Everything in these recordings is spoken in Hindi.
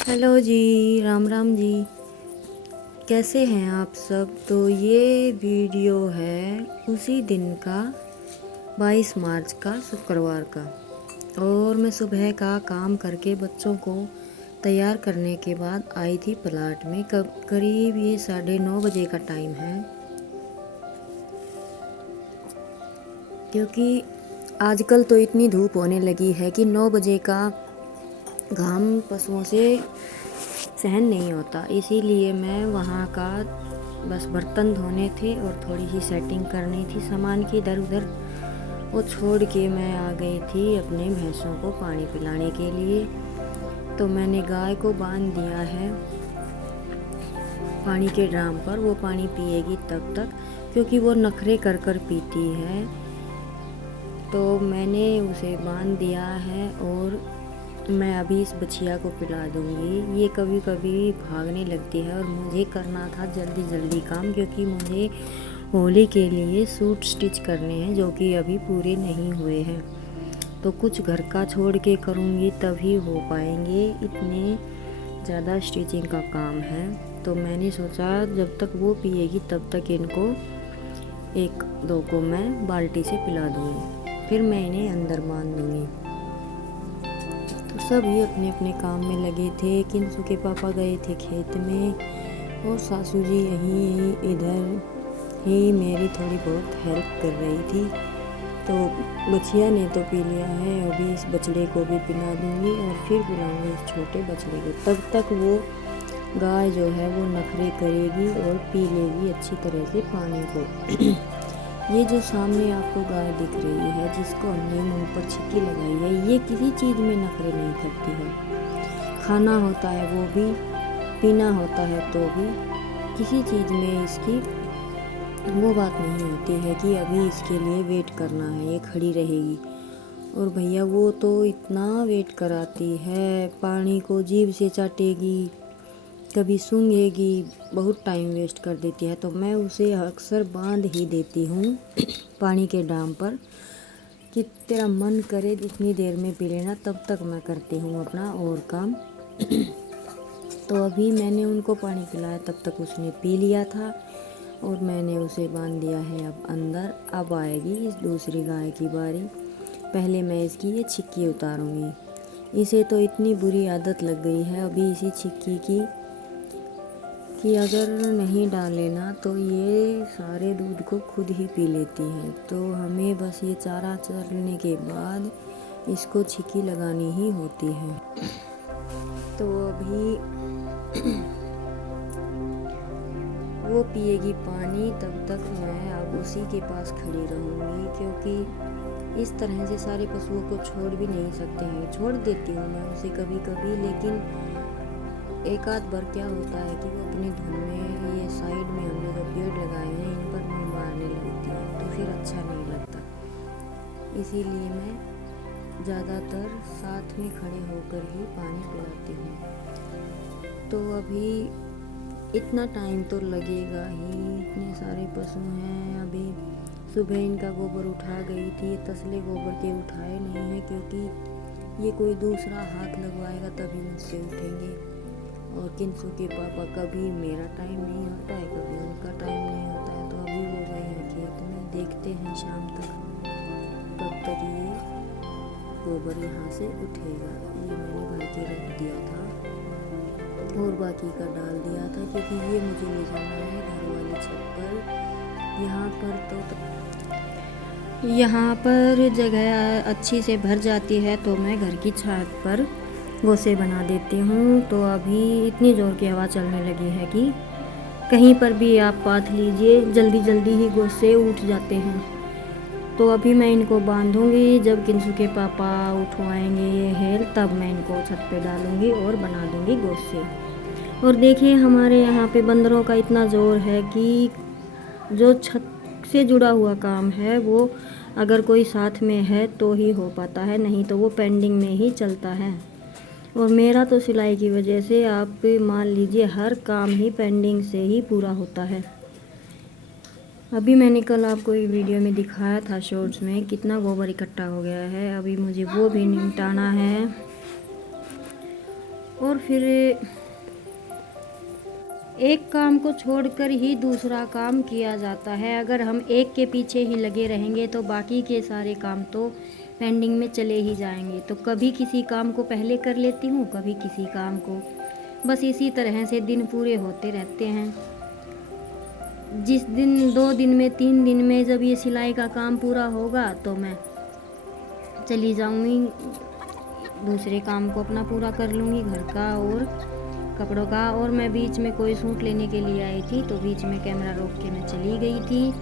हेलो जी, राम राम जी। कैसे हैं आप सब। तो ये वीडियो है उसी दिन का 22 मार्च का शुक्रवार का। और मैं सुबह का काम करके बच्चों को तैयार करने के बाद आई थी प्लाट में। करीब ये 9:30 बजे का टाइम है, क्योंकि आजकल तो इतनी धूप होने लगी है कि 9 बजे का घाम पशुओं से सहन नहीं होता। इसीलिए मैं वहाँ का बस बर्तन धोने थे और थोड़ी सी सेटिंग करनी थी सामान की इधर उधर, वो छोड़ के मैं आ गई थी अपने भैंसों को पानी पिलाने के लिए। तो मैंने गाय को बांध दिया है पानी के ड्राम पर। वो पानी पिएगी तब तक, क्योंकि वो नखरे कर कर पीती है। तो मैंने उसे बांध दिया है और मैं अभी इस बछिया को पिला दूँगी। ये कभी कभी भागने लगती है और मुझे करना था जल्दी जल्दी काम, क्योंकि मुझे होली के लिए सूट स्टिच करने हैं जो कि अभी पूरे नहीं हुए हैं। तो कुछ घर का छोड़ के करूँगी तभी हो पाएंगे, इतने ज़्यादा स्टिचिंग का काम है। तो मैंने सोचा जब तक वो पिएगी तब तक इनको एक दो को मैं बाल्टी से पिला दूँगी, फिर मैं इन्हें अंदर बांध दूँगी। सभी अपने अपने काम में लगे थे। किंसु के पापा गए थे खेत में और सासू जी यहीं इधर ही मेरी थोड़ी बहुत हेल्प कर रही थी। तो बछिया ने तो पी लिया है, अभी इस बछड़े को भी पिला दूंगी और फिर पिलाऊंगी इस छोटे बछड़े को। तब तक वो गाय जो है वो नखरे करेगी और पी लेगी अच्छी तरह से पानी को। ये जो सामने आपको गाय दिख रही है, जिसको हमने मुंह पर छिक्की लगाई है, ये किसी चीज़ में नखरे नहीं करती है। खाना होता है वो भी, पीना होता है तो भी, किसी चीज़ में इसकी वो बात नहीं होती है कि अभी इसके लिए वेट करना है, ये खड़ी रहेगी। और भैया वो तो इतना वेट कराती है, पानी को जीभ से चाटेगी, कभी सूंघेगी, बहुत टाइम वेस्ट कर देती है। तो मैं उसे अक्सर बांध ही देती हूँ पानी के ड्राम पर कि तेरा मन करे जितनी देर में पी लेना, तब तक मैं करती हूँ अपना और काम। तो अभी मैंने उनको पानी पिलाया, तब तक उसने पी लिया था और मैंने उसे बांध दिया है अब अंदर। अब आएगी इस दूसरी गाय की बारी। पहले मैं इसकी ये छिक्की उतारूँगी। इसे तो इतनी बुरी आदत लग गई है अभी इसी छिक्की की कि अगर नहीं डाले ना तो ये सारे दूध को खुद ही पी लेती है। तो हमें बस ये चारा चरने के बाद इसको छिक्की लगानी ही होती है। तो अभी वो पिएगी पानी, तब तक मैं अब उसी के पास खड़ी रहूँगी, क्योंकि इस तरह से सारे पशुओं को छोड़ भी नहीं सकते हैं। छोड़ देती हूँ मैं उसे कभी कभी, लेकिन एक आध बार क्या होता है कि वो अपनी धुन में ये साइड में हमने जो पेड़ लगाए हैं इन पर मुँह मारने लगती है, तो फिर अच्छा नहीं लगता। इसीलिए मैं ज़्यादातर साथ में खड़े होकर ही पानी पिलाती हूँ। तो अभी इतना टाइम तो लगेगा ही, इतने सारे पशु हैं। अभी सुबह इनका गोबर उठा गई थी, तसले गोबर के उठाए नहीं हैं, क्योंकि ये कोई दूसरा हाथ लगवाएगा तभी मुझसे उठेंगे। और किंसु के पापा, कभी मेरा टाइम नहीं होता है कभी उनका टाइम नहीं होता है, तो अभी वो गए हैं खेत में। देखते हैं शाम तक कब तक ये गोबर यहाँ से उठेगा। ये मैंने भर के रख दिया था और बाकी का डाल दिया था, क्योंकि ये मुझे ले जाना है घर वाली छत पर। यहाँ पर जगह अच्छी से भर जाती है तो मैं घर की छत पर गोसे बना देती हूँ। तो अभी इतनी ज़ोर की हवा चलने लगी है कि कहीं पर भी आप पाथ लीजिए जल्दी जल्दी ही गोसे उठ जाते हैं। तो अभी मैं इनको बांधूंगी, जब किंसु के पापा उठवाएंगे ये हेल तब मैं इनको छत पे डालूंगी और बना दूंगी गोसे। और देखिए हमारे यहाँ पे बंदरों का इतना ज़ोर है कि जो छत से जुड़ा हुआ काम है वो अगर कोई साथ में है तो ही हो पाता है, नहीं तो वो पेंडिंग में ही चलता है। और मेरा तो सिलाई की वजह से आप मान लीजिए हर काम ही पेंडिंग से ही पूरा होता है। अभी मैंने कल आपको एक वीडियो में दिखाया था शॉर्ट्स में कितना गोबर इकट्ठा हो गया है, अभी मुझे वो भी निपटाना है। और फिर एक काम को छोड़कर ही दूसरा काम किया जाता है। अगर हम एक के पीछे ही लगे रहेंगे तो बाकी के सारे काम तो पेंडिंग में चले ही जाएंगे। तो कभी किसी काम को पहले कर लेती हूँ, कभी किसी काम को, बस इसी तरह से दिन पूरे होते रहते हैं। जिस दिन 2 दिन में 3 दिन में जब ये सिलाई का काम पूरा होगा तो मैं चली जाऊँगी, दूसरे काम को अपना पूरा कर लूँगी, घर का और कपड़ों का। और मैं बीच में कोई सूट लेने के लिए आई थी तो बीच में कैमरा रोक के मैं चली गई थी।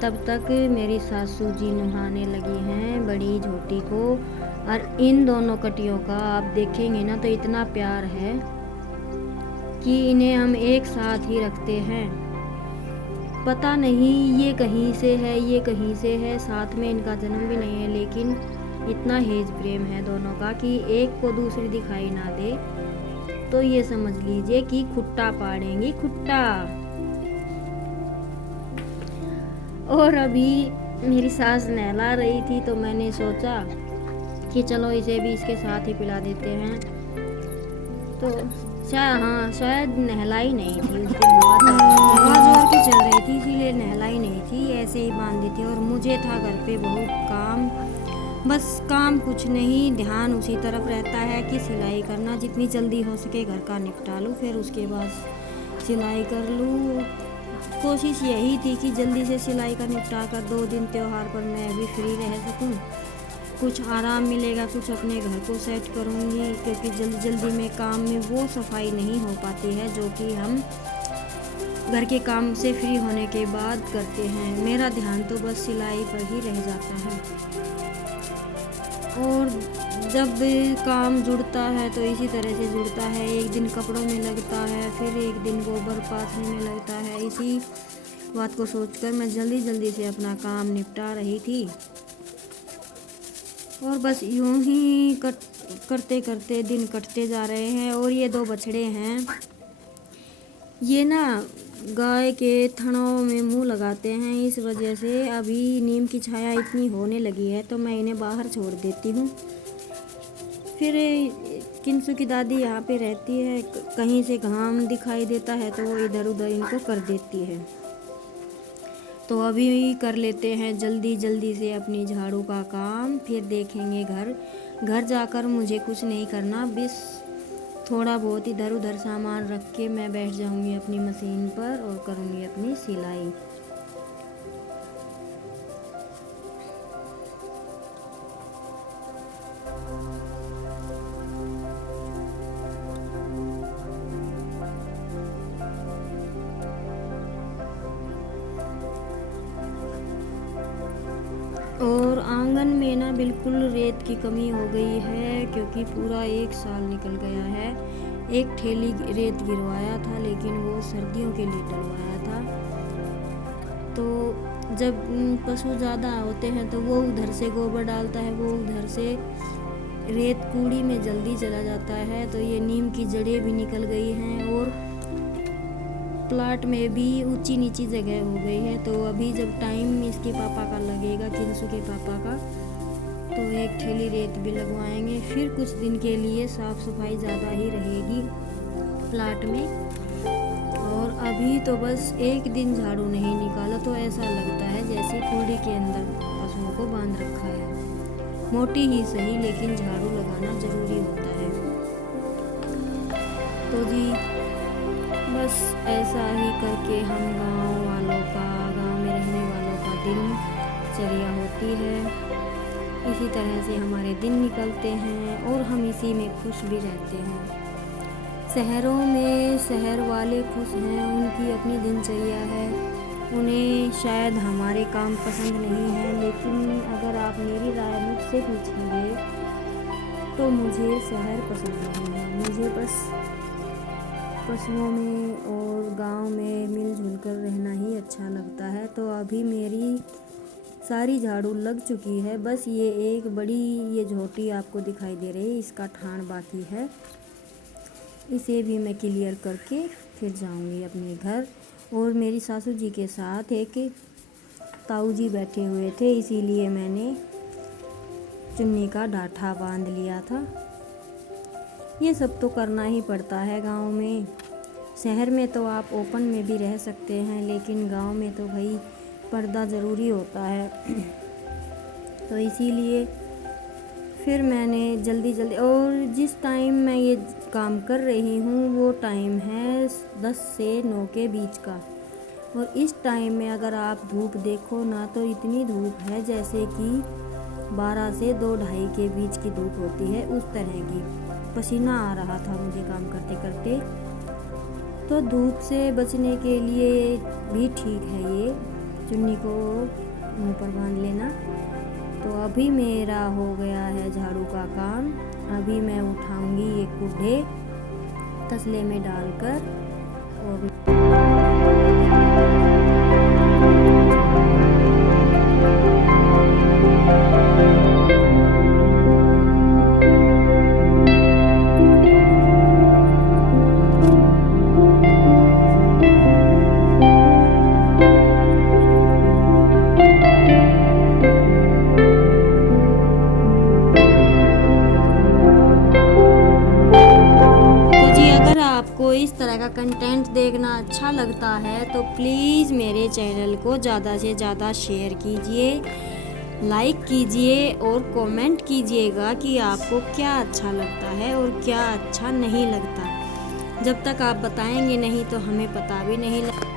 तब तक मेरी सासू जी नहाने लगी हैं बड़ी झोटी को। और इन दोनों कटियों का आप देखेंगे ना तो इतना प्यार है कि इन्हें हम एक साथ ही रखते हैं। पता नहीं ये कहीं से है, ये कहीं से है, साथ में इनका जन्म भी नहीं है, लेकिन इतना हेज प्रेम है दोनों का कि एक को दूसरी दिखाई ना दे तो ये समझ लीजिए कि खुट्टा पाड़ेंगी, खुट्टा। और अभी मेरी सास नहला रही थी तो मैंने सोचा कि चलो इसे भी इसके साथ ही पिला देते हैं। तो शायद नहलाई नहीं थी, उसकी हवा जोर के चल रही थी, इसीलिए नहलाई नहीं थी, ऐसे ही बांध दी थी। और मुझे था घर पे बहुत काम, बस काम कुछ नहीं, ध्यान उसी तरफ रहता है कि सिलाई करना, जितनी जल्दी हो सके घर का निपटा लूँ, फिर उसके बाद सिलाई कर लूँ। कोशिश यही थी कि जल्दी से सिलाई का निपटा कर 2 दिन त्यौहार पर मैं भी फ्री रह सकूँ, कुछ आराम मिलेगा, कुछ अपने घर को सेट करूँगी, क्योंकि जल्दी जल्दी में काम में वो सफाई नहीं हो पाती है जो कि हम घर के काम से फ्री होने के बाद करते हैं। मेरा ध्यान तो बस सिलाई पर ही रह जाता है। और जब काम जुड़ता है तो इसी तरह से जुड़ता है, एक दिन कपड़ों में लगता है, फिर एक दिन गोबर पाथने में लगता है। इसी बात को सोचकर मैं जल्दी जल्दी से अपना काम निपटा रही थी। और बस यूं ही करते करते दिन कटते जा रहे हैं। और ये 2 बछड़े हैं, ये ना गाय के थनों में मुंह लगाते हैं, इस वजह से अभी नीम की छाया इतनी होने लगी है तो मैं इन्हें बाहर छोड़ देती हूँ। फिर किंसु की दादी यहाँ पे रहती है, कहीं से घाम दिखाई देता है तो वो इधर उधर इनको कर देती है। तो अभी कर लेते हैं जल्दी जल्दी से अपनी झाड़ू का काम, फिर देखेंगे घर जाकर मुझे कुछ नहीं करना, बस थोड़ा बहुत इधर उधर सामान रख के मैं बैठ जाऊंगी अपनी मशीन पर और करूंगी अपनी सिलाई। और आंगन में ना बिल्कुल रेत की कमी हो गई है, क्योंकि पूरा 1 साल निकल गया है। एक ठेली रेत गिरवाया था, लेकिन वो सर्दियों के लिए डलवाया था। तो जब पशु ज़्यादा होते हैं तो वो उधर से गोबर डालता है, वो उधर से रेत कूड़ी में जल्दी चला जाता है। तो ये नीम की जड़ें भी निकल गई हैं और प्लाट में भी ऊंची नीची जगह हो गई है। तो अभी जब टाइम इसके पापा का लगेगा, किंसु के पापा का, तो एक ठेली रेत भी लगवाएंगे। फिर कुछ दिन के लिए साफ सफाई ज़्यादा ही रहेगी प्लाट में। और अभी तो बस एक दिन झाड़ू नहीं निकाला तो ऐसा लगता है जैसे कूड़े के अंदर पशुओं को बांध रखा है। मोटी ही सही, लेकिन झाड़ू लगाना ज़रूरी होता है। तो जी बस ऐसा ही करके हम गांव में रहने वालों का दिनचर्या होती है। इसी तरह से हमारे दिन निकलते हैं और हम इसी में खुश भी रहते हैं। शहरों में शहर वाले खुश हैं, उनकी अपनी दिनचर्या है, उन्हें शायद हमारे काम पसंद नहीं है। लेकिन अगर आप मेरी राय मुझसे पूछेंगे तो मुझे शहर पसंद नहीं है। मुझे बस पशुओं में और गांव में मिलजुल कर रहना ही अच्छा लगता है। तो अभी मेरी सारी झाड़ू लग चुकी है, बस ये एक बड़ी ये झोटी आपको दिखाई दे रही है, इसका ठाण बाकी है। इसे भी मैं क्लियर करके फिर जाऊंगी अपने घर। और मेरी सासू जी के साथ एक ताऊ जी बैठे हुए थे, इसीलिए मैंने चुन्नी का डाठा बांध लिया था। ये सब तो करना ही पड़ता है गांव में। शहर में तो आप ओपन में भी रह सकते हैं, लेकिन गांव में तो भाई पर्दा ज़रूरी होता है। तो इसीलिए फिर मैंने जल्दी जल्दी, और जिस टाइम मैं ये काम कर रही हूँ वो टाइम है 10 से 9 के बीच का। और इस टाइम में अगर आप धूप देखो ना तो इतनी धूप है जैसे कि 12 से 2-2:30 के बीच की धूप होती है, उस तरह की। पसीना आ रहा था मुझे काम करते करते। तो धूप से बचने के लिए भी ठीक है ये चुन्नी को मुंह पर बांध लेना। तो अभी मेरा हो गया है झाड़ू का काम। अभी मैं उठाऊंगी ये कूड़े तसले में डालकर और आपको इस तरह का कंटेंट देखना अच्छा लगता है तो प्लीज़ मेरे चैनल को ज़्यादा से ज़्यादा शेयर कीजिए, लाइक कीजिए और कमेंट कीजिएगा कि आपको क्या अच्छा लगता है और क्या अच्छा नहीं लगता। जब तक आप बताएंगे नहीं तो हमें पता भी नहीं लगता।